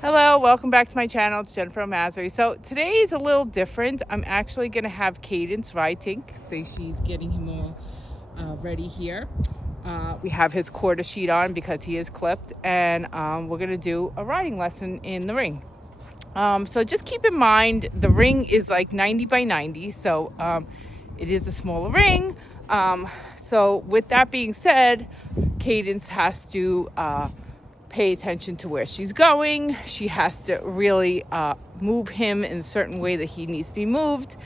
Hello, welcome back to my channel. It's Jennifer Massery. So today is a little different. I'm actually going to have Cadence ride Tink. So she's getting him all ready here. We have his quarter sheet on because he is clipped, and we're going to do a riding lesson in the ring. So just keep in mind the ring is like 90 by 90, so it is a smaller ring. So with that being said, Cadence has to pay attention to where she's going. She has to really move him in a certain way that he needs to be moved.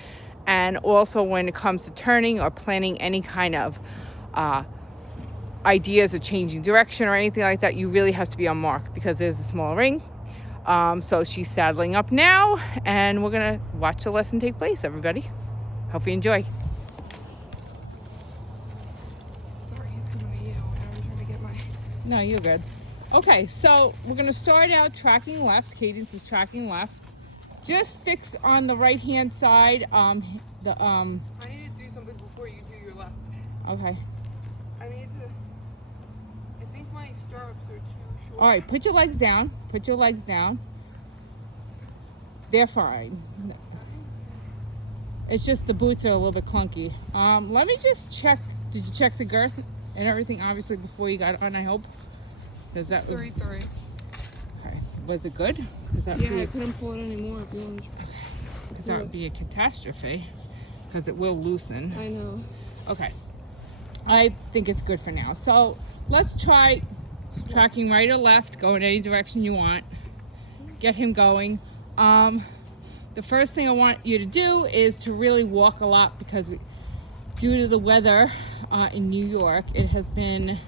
And also when it comes to turning or planning any kind of ideas of changing direction or anything like that, you really have to be on mark because there's a small ring. So she's saddling up now, and we're gonna watch the lesson take place, everybody. Hope you enjoy. Sorry, he's coming to you. I'm trying to get my... No, you're good. Okay, so we're gonna start out tracking left. Cadence is tracking left. Just fix on the right hand side. I need to do something before you do your left. Okay. I think my stirrups are too short. All right, put your legs down. Put your legs down. They're fine. It's just the boots are a little bit clunky. Let me just check. Did you check the girth and everything, obviously, before you got on, I hope? Because that was 33. Okay. Was it good? Yeah, I couldn't pull it anymore. Because that would be a catastrophe. Because it will loosen. I know. Okay. I think it's good for now. So let's try tracking right or left. Go in any direction you want. Get him going. The first thing I want you to do is to really walk a lot because due to the weather in New York, it has been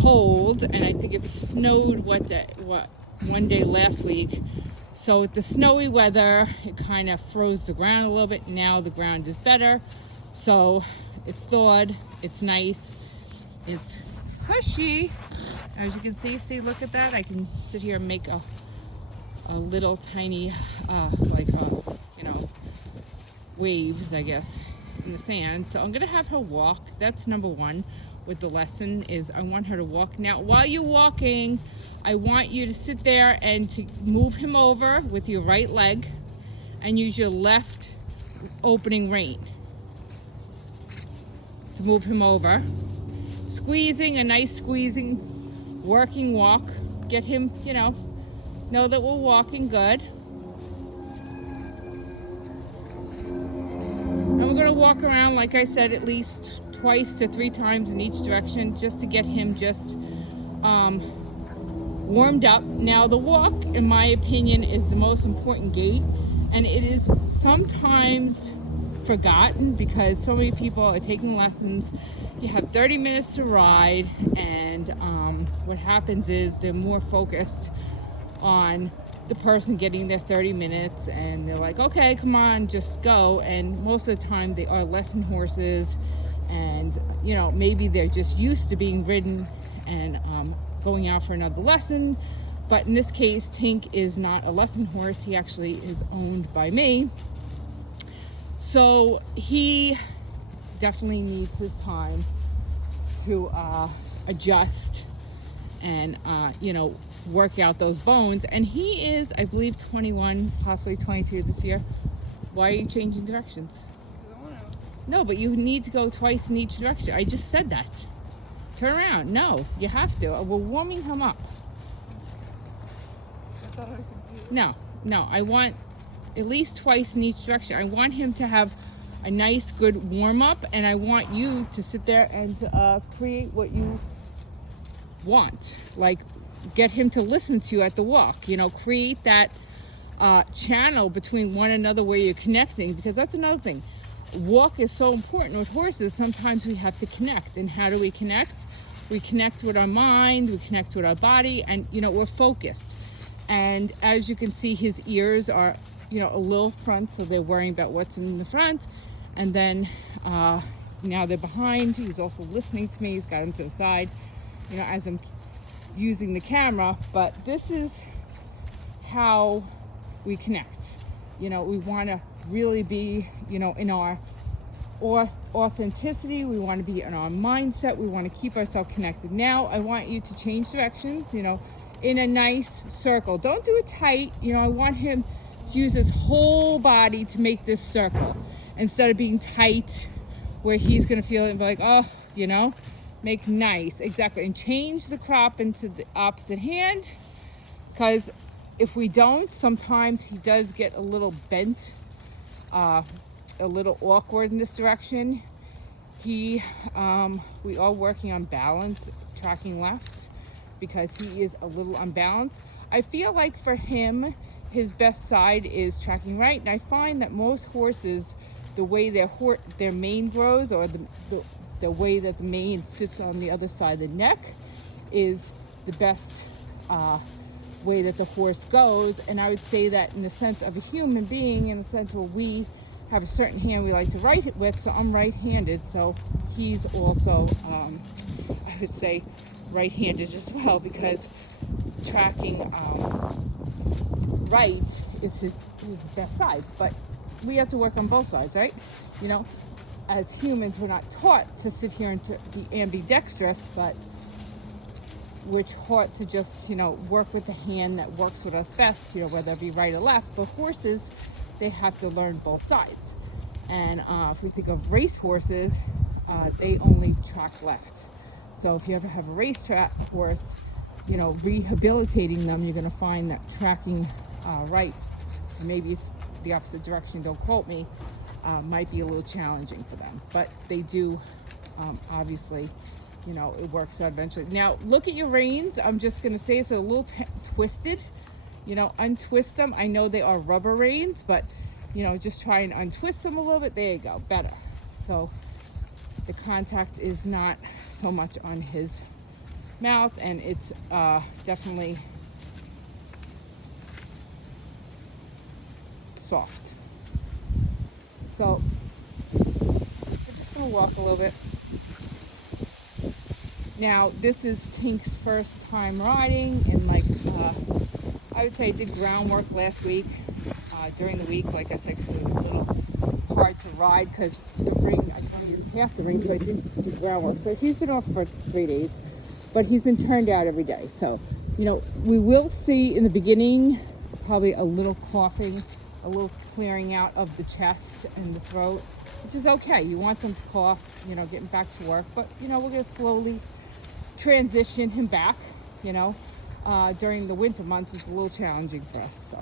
cold, and I think it snowed one day last week. So with the snowy weather, it kind of froze the ground a little bit. Now the ground is better, so it's thawed, it's nice, it's cushy. As you can see, look at that. I can sit here and make a little tiny waves, I guess, in the sand. So I'm gonna have her walk. That's number one with the lesson, is I want her to walk. Now while you're walking, I want you to sit there and to move him over with your right leg and use your left opening rein to move him over. Squeezing, a nice squeezing working walk. Get him, know that we're walking good. And we're gonna walk around, like I said, at least twice to 3 times in each direction just to get him just warmed up. Now the walk, in my opinion, is the most important gait, and it is sometimes forgotten because so many people are taking lessons. You have 30 minutes to ride, and what happens is they're more focused on the person getting their 30 minutes, and they're like, okay, come on, just go. And most of the time they are lesson horses, and maybe they're just used to being ridden and going out for another lesson. But in this case, Tink is not a lesson horse. He actually is owned by me, so he definitely needs his time to adjust and work out those bones. And he is, I believe, 21, possibly 22 this year. Why are you changing directions? No, but you need to go twice in each direction. I just said that. Turn around. No, you have to. We're warming him up. I thought I could do it. No, I want at least twice in each direction. I want him to have a nice, good warm up, and I want you to sit there and create what you want. Like, get him to listen to you at the walk. Create that channel between one another where you're connecting, because that's another thing. Walk is so important with horses. Sometimes we have to connect. And how do we connect? We connect with our mind, we connect with our body, and we're focused. And as you can see, his ears are a little front, so they're worrying about what's in the front. And then now they're behind. He's also listening to me. He's got him to the side, as I'm using the camera. But this is how we connect. We want to really be, in our authenticity. We want to be in our mindset. We want to keep ourselves connected. Now I want you to change directions. in a nice circle. Don't do it tight. You know, I want him to use his whole body to make this circle instead of being tight where he's gonna feel it and be like, oh, you know, make nice, exactly. And change the crop into the opposite hand, because if we don't, sometimes he does get a little bent, a little awkward in this direction. We are working on balance, tracking left, because he is a little unbalanced. I feel like for him, his best side is tracking right, and I find that most horses, the way their mane grows, or the way that the mane sits on the other side of the neck, is the best way that the horse goes. And I would say that in the sense of a human being, in the sense where we have a certain hand we like to write it with, so I'm right-handed, so he's also, I would say, right-handed as well, because tracking right is his best side. But we have to work on both sides, right? You know, as humans, we're not taught to sit here and to be ambidextrous, but we're taught to just, you know, work with the hand that works with us best, you know, whether it be right or left. But horses, they have to learn both sides. And if we think of race horses, they only track left. So if you ever have a racetrack horse, you know, rehabilitating them, you're going to find that tracking right, or maybe it's the opposite direction, don't quote me, might be a little challenging for them. But they do, obviously, you know, it works out eventually. Now, look at your reins. I'm just going to say it's a little twisted. You know, untwist them. I know they are rubber reins, but, you know, just try and untwist them a little bit. There you go, better. So the contact is not so much on his mouth, and it's definitely soft. So we're just gonna walk a little bit. Now, this is Tink's first time riding, and like I would say I did groundwork last week. During the week, like I said, because it was a little hard to ride because the ring, I can't use half the ring, so I didn't do groundwork. So he's been off for 3 days, but he's been turned out every day. So, you know, we will see in the beginning probably a little coughing, a little clearing out of the chest and the throat, which is okay. You want them to cough, you know, getting back to work. But, you know, we're going to slowly transition him back, you know. During the winter months, it's a little challenging for us, so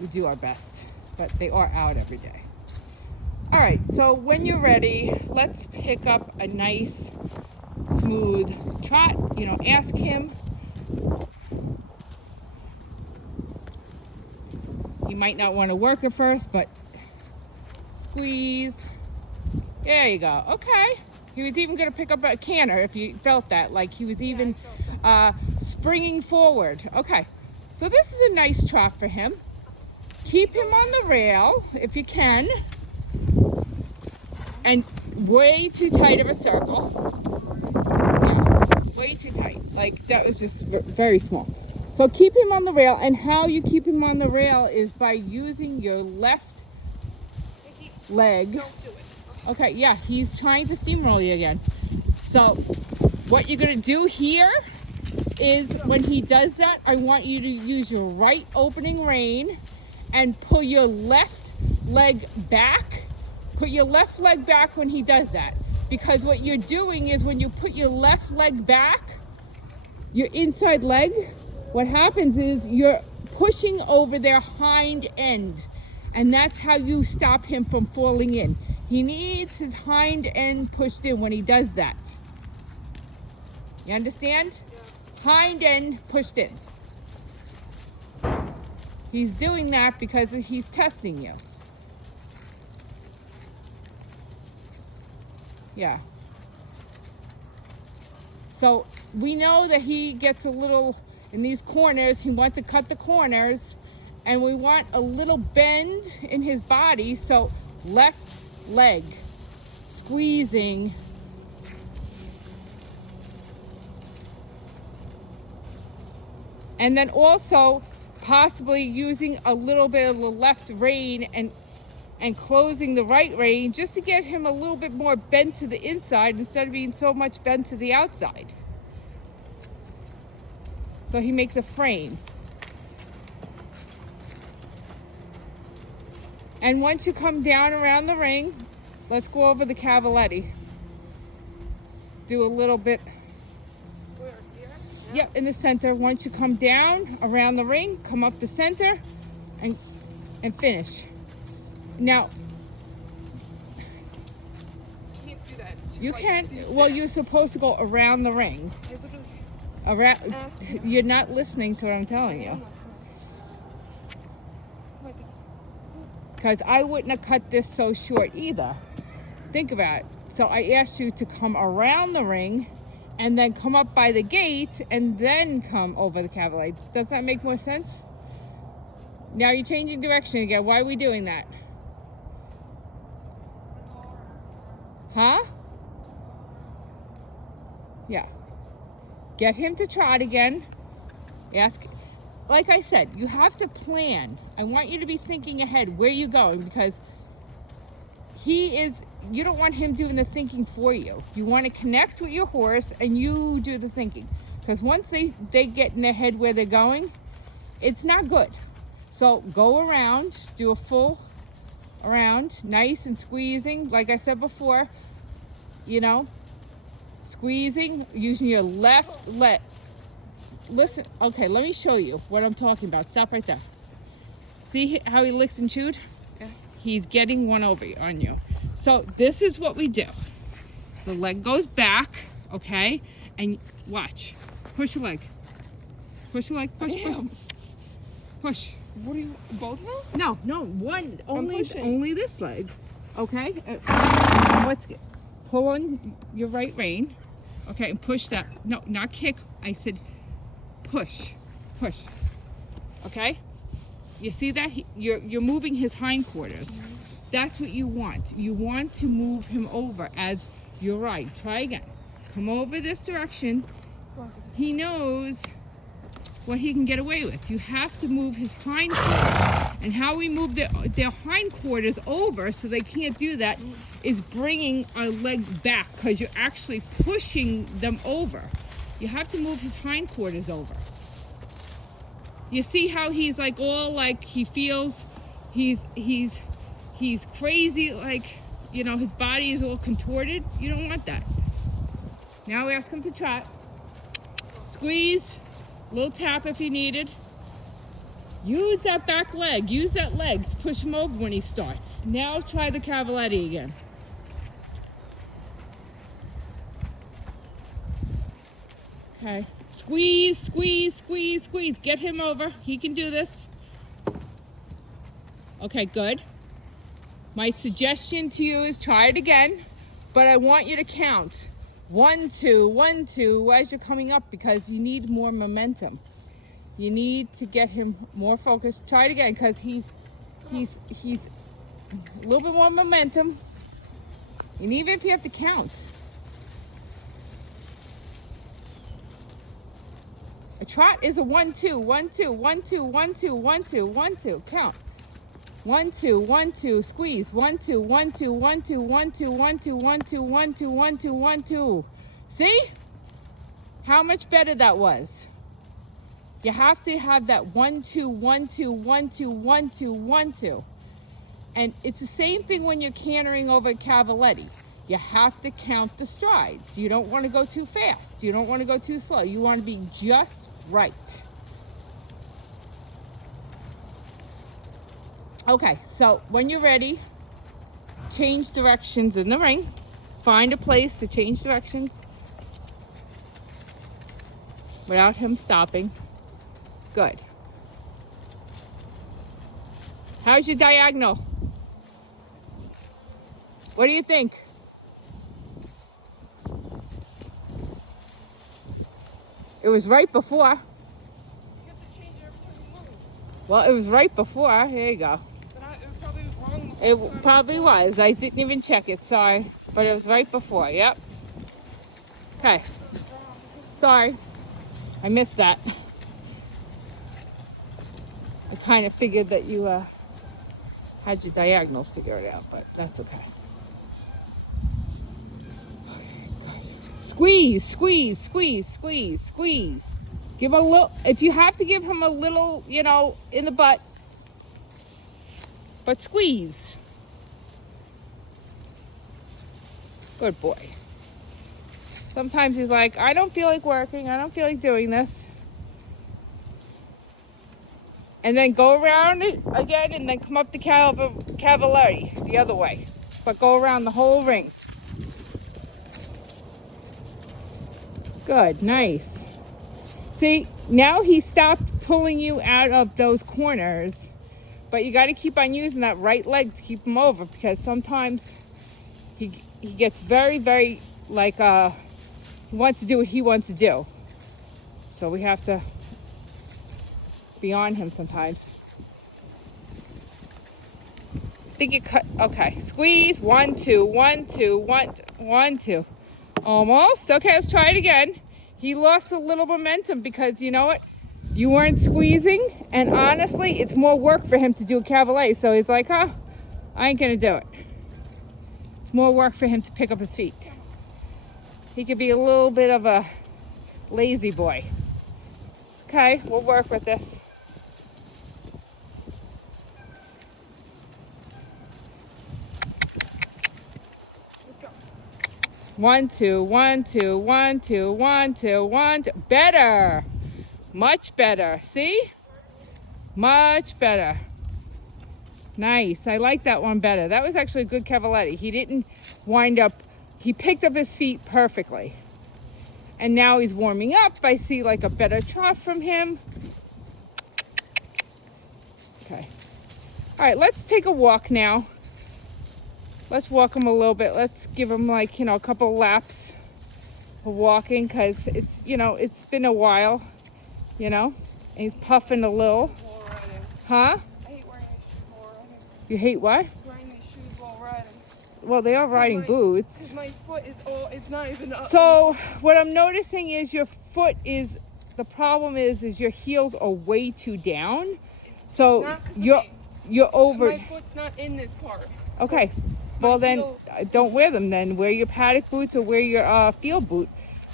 we do our best. But they are out every day. All right, so when you're ready, let's pick up a nice, smooth trot. You know, ask him. You might not want to work at first, but squeeze. There you go. Okay. He was even going to pick up a canter if you felt that. Like he was even springing forward. Okay. So this is a nice trot for him. Keep him on the rail if you can. And way too tight of a circle. Yeah, way too tight. Like that was just very small. So keep him on the rail, and how you keep him on the rail is by using your left leg. Don't do it. Okay, yeah, he's trying to steamroll you again. So what you're gonna do here is when he does that, I want you to use your right opening rein and pull your left leg back. Put your left leg back when he does that. Because what you're doing is when you put your left leg back, your inside leg, what happens is you're pushing over their hind end. And that's how you stop him from falling in. He needs his hind end pushed in when he does that. You understand? Yeah. Hind end pushed in. He's doing that because he's testing you. Yeah. So we know that he gets a little, in these corners, he wants to cut the corners, and we want a little bend in his body. So left leg, squeezing. And then also possibly using a little bit of the left rein and closing the right rein just to get him a little bit more bent to the inside instead of being so much bent to the outside. So he makes a frame. And once you come down around the ring, let's go over the cavaletti. Do a little bit. Where? Here? Yep, in the center. Once you come down around the ring, come up the center and finish. Now, Can't do that. It's too you light can, to do well, that. you're supposed to go around the ring. I literally Around, asked you. you're not listening to what I'm telling you. I'm not sure. Because I wouldn't have cut this so short either. Think about it. So I asked you to come around the ring and then come up by the gate and then come over the cavaletti. Does that make more sense? Now you're changing direction again. Why are we doing that? Huh? Yeah. Get him to trot again. Ask, like I said, you have to plan. I want you to be thinking ahead where you're going, because you don't want him doing the thinking for you. You want to connect with your horse and you do the thinking. Because once they get in their head where they're going, it's not good. So go around, do a full around, nice and squeezing, like I said before, you know, squeezing, using your left leg. Listen, okay, let me show you what I'm talking about. Stop right there. See how he licked and chewed? Yeah. He's getting one over on you. So this is what we do. The leg goes back, okay? And watch. Push your leg. Push your leg. Push. Damn. Push. What do you, both of them? No, one. Only pushing. this leg. Okay? Let's get, pull on your right rein. Okay, and push that. No, not kick. I said push. Push. Okay? You see that? You're moving his hindquarters. That's what you want. You want to move him over as you're right. Try again. Come over this direction. He knows what he can get away with. You have to move his hindquarters. And how we move their hindquarters over so they can't do that is bringing our leg back, because you're actually pushing them over. You have to move his hindquarters over. You see how he's like all like, he feels he's crazy, like, you know, his body is all contorted. You don't want that. Now we ask him to trot. Squeeze, little tap if you needed. Use that back leg, use that leg to push him over when he starts. Now try the cavaletti again. Okay, squeeze, squeeze, squeeze, squeeze. Get him over, he can do this. Okay, good. My suggestion to you is try it again, but I want you to count 1, 2, 1, 2 as you're coming up, because you need more momentum. You need to get him more focused. Try it again, because he's a little bit more momentum. And even if you have to count. A trot is a 1, 2, 1, 2, 1, 2, 1, 2, 1, 2, 1, 2. Count. 1, 2, 1, 2, squeeze. 1, 2, 1, 2, 1, 2, 1, 2, 1, 2, 1, 2, 1, 2, 1, 2, 1, 2. See? How much better that was. You have to have that 1, 2, 1, 2, 1, 2, 1, 2, 1, 2. And it's the same thing when you're cantering over cavaletti. You have to count the strides. You don't want to go too fast. You don't want to go too slow. You want to be just right. Okay, so when you're ready, change directions in the ring. Find a place to change directions without him stopping. Good. How's your diagonal? What do you think? It was right before. You have to change it every time you move. Well, it was right before. Here you go. But it probably was wrong. It probably was. I didn't even check it. Sorry. But it was right before. Yep. Okay. Sorry. I missed that. I kind of figured that you had your diagonals figured out, but that's okay. Squeeze, squeeze, squeeze, squeeze, squeeze. Give him a little, if you have to give him a little, you know, in the butt, but squeeze. Good boy. Sometimes he's like, I don't feel like working. I don't feel like doing this. And then go around it again and then come up the Cavalieri the other way. But go around the whole ring. Good, nice. See, now he stopped pulling you out of those corners. But you got to keep on using that right leg to keep him over, because sometimes he gets very, very, like, he wants to do what he wants to do. So we have to be on him sometimes. I think it cut. Okay, squeeze. 1, 2, 1, 2, 1, 2. Almost. Okay, let's try it again. He lost a little momentum because, you know what? You weren't squeezing, and honestly, it's more work for him to do a cavalier. So he's like, huh, I ain't gonna do it. It's more work for him to pick up his feet. He could be a little bit of a lazy boy. Okay, we'll work with this. Let's go. 1, 2, 1, 2, 1, 2, 1, 2, 1, 2. Better. Much better. See? Much better. Nice. I like that one better. That was actually a good cavaletti. He didn't wind up, he picked up his feet perfectly. And now he's warming up. I see like a better trot from him. Okay. All right, let's take a walk now. Let's walk him a little bit. Let's give him like, you know, a couple of laps of walking, because it's, you know, it's been a while, you know. And he's puffing a little. Huh? I hate wearing these shoes while riding. You hate what? Wearing these shoes while riding. Well, they are riding boots. Because my foot is all, it's not even up. So what I'm noticing is your foot is, the problem is your heels are way too down. So you're over. My foot's not in this part. Okay. Well then, don't wear them then. Wear your paddock boots or wear your field boot.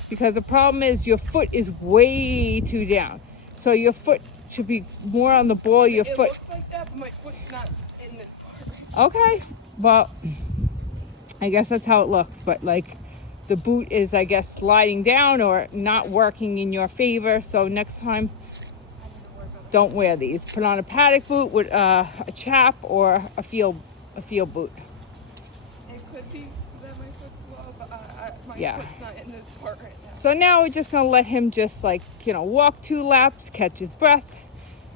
Because the problem is your foot is way too down. So your foot should be more on the ball of your foot. It looks like that, but my foot's not in this part. Okay. Well, I guess that's how it looks. But like the boot is, I guess, sliding down or not working in your favor. So next time, don't wear these. Put on a paddock boot with a chap or a field boot. It could be that my foot's low, but my Yeah. foot's not in this part right now. So now we're just gonna let him just like, you know, walk 2 laps, catch his breath.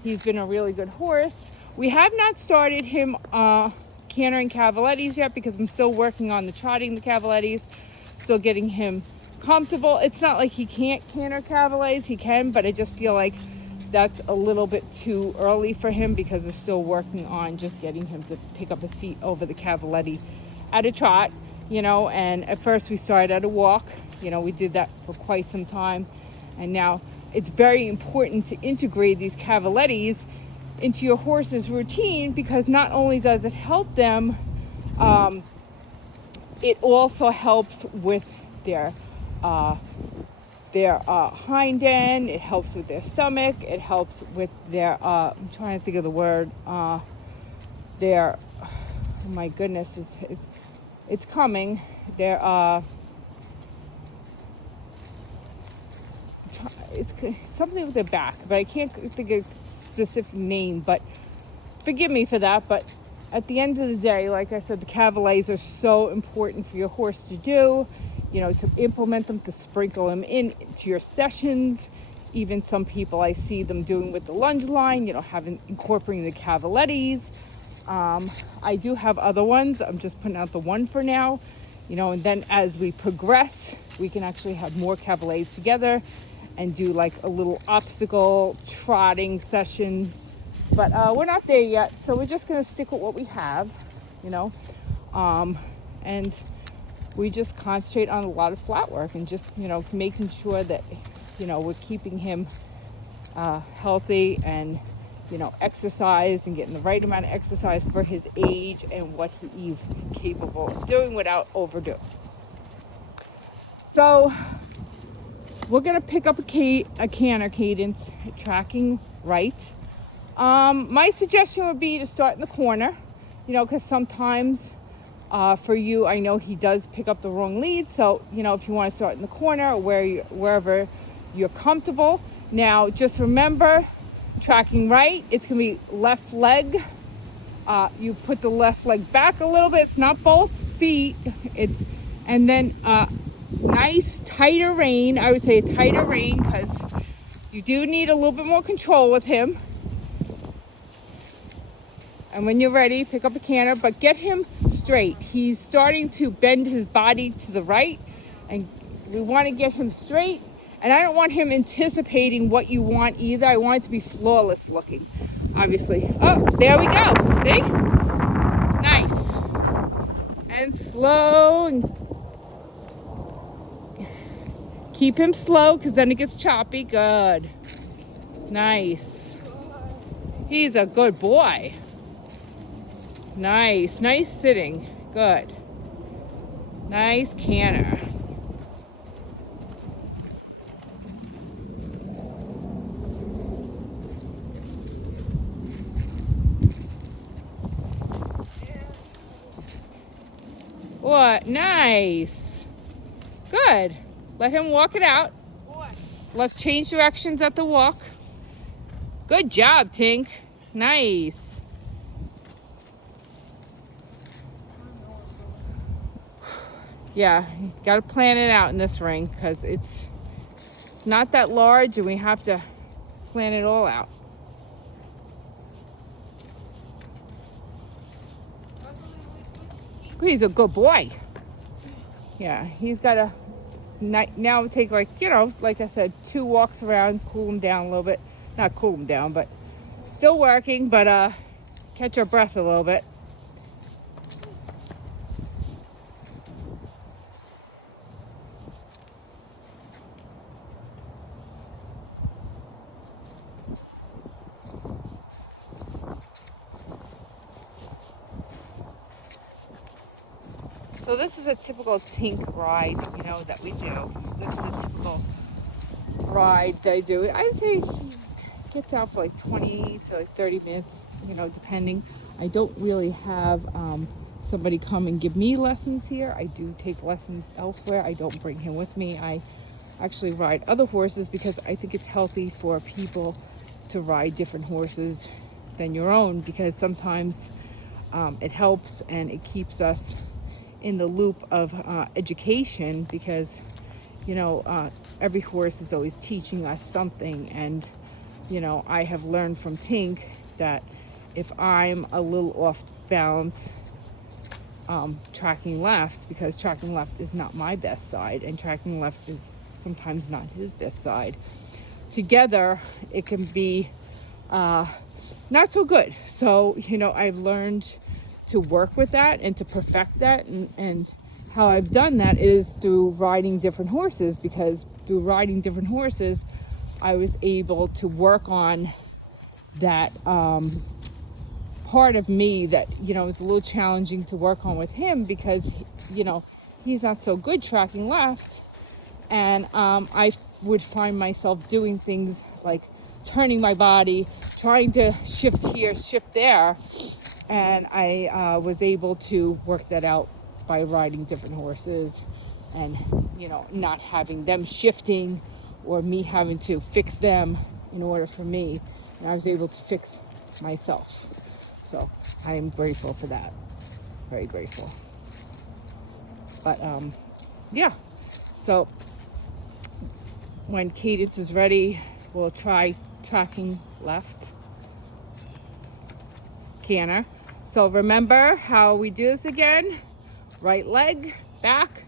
He's been a really good horse. We have not started him cantering cavalettis yet, because I'm still working on the trotting the cavalettis, still getting him comfortable. It's not like he can't canter cavalettes, he can, but I just feel like that's a little bit too early for him, because we're still working on just getting him to pick up his feet over the cavaletti at a trot, you know. And at first we started at a walk, you know, we did that for quite some time. And now it's very important to integrate these cavalettis into your horse's routine, because not only does it help them, it also helps with their hind end, it helps with their stomach, it helps with their, I'm trying to think of the word, their, oh my goodness, it's coming, their, it's something with their back, but I can't think of a specific name, but forgive me for that. But at the end of the day, like I said, the cavaliers are so important for your horse to do, you know, to implement them, to sprinkle them into your sessions. Even some people I see them doing with the lunge line, you know, incorporating the cavalettis. I do have other ones. I'm just putting out the one for now, you know, and then as we progress, we can actually have more cavaliers together and do like a little obstacle trotting session. But we're not there yet, so we're just gonna stick with what we have, you know, and we just concentrate on a lot of flat work and just, you know, making sure that, you know, we're keeping him healthy and, you know, exercise and getting the right amount of exercise for his age and what he's capable of doing without overdoing. So we're gonna pick up a canter cadence, tracking right. My suggestion would be to start in the corner, because sometimes for you, I know he does pick up the wrong lead. So, if you want to start in the corner or wherever you're comfortable. Now, just remember, tracking right, it's going to be left leg. You put the left leg back a little bit. It's not both feet. And then nice tighter rein. I would say a tighter rein because you do need a little bit more control with him. And when you're ready, pick up a canter, but get him straight. He's starting to bend his body to the right, and we want to get him straight. And I don't want him anticipating what you want either. I want it to be flawless looking, obviously. Oh, there we go. See? Nice. And slow. And keep him slow because then it gets choppy. Good. Nice. He's a good boy. Nice, nice sitting. Good. Nice canter. What? Nice. Good. Let him walk it out. Let's change directions at the walk. Good job, Tink. Nice. Yeah, you got to plan it out in this ring because it's not that large and we have to plan it all out. He's a good boy. Yeah, he's got to now take like I said, 2 walks around, cool him down a little bit. Not cool him down, but still working, but catch our breath a little bit. So this is a typical Tink ride, that we do. This is a typical ride that I do. I would say he gets out for like 20 to like 30 minutes, depending. I don't really have somebody come and give me lessons here. I do take lessons elsewhere. I don't bring him with me. I actually ride other horses because I think it's healthy for people to ride different horses than your own, because sometimes it helps and it keeps us in the loop of education, because every horse is always teaching us something. And I have learned from Tink that if I'm a little off balance tracking left, because tracking left is not my best side and tracking left is sometimes not his best side, together it can be not so good. So I've learned to work with that and to perfect that, and how I've done that is through riding different horses, because through riding different horses I was able to work on that part of me that was a little challenging to work on with him, because he's not so good tracking left, and I would find myself doing things like turning my body, trying to shift here, shift there. And I was able to work that out by riding different horses and, not having them shifting or me having to fix them in order for me. And I was able to fix myself. So I am grateful for that. Very grateful. But yeah. So when Cadence is ready, we'll try tracking left. Canter. So remember how we do this again. Right leg back,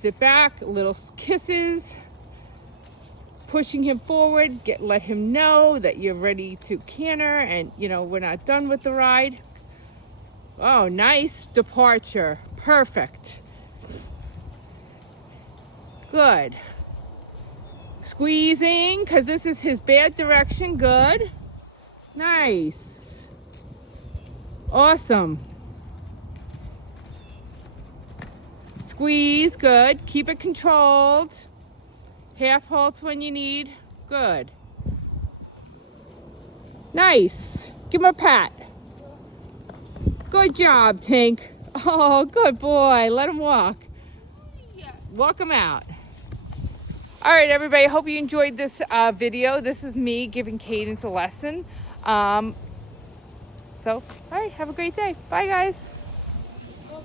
sit back, little kisses, pushing him forward, let him know that you're ready to canter, and we're not done with the ride. Oh, nice departure. Perfect. Good. Squeezing, because this is his bad direction. Good. Nice. Awesome. Squeeze, good. Keep it controlled. Half halts when you need. Good. Nice. Give him a pat. Good job, Tink. Oh, good boy. Let him walk. Yeah. Walk him out. All right, everybody. I hope you enjoyed this video. This is me giving Cadence a lesson. All right. Have a great day. Bye, guys. Also,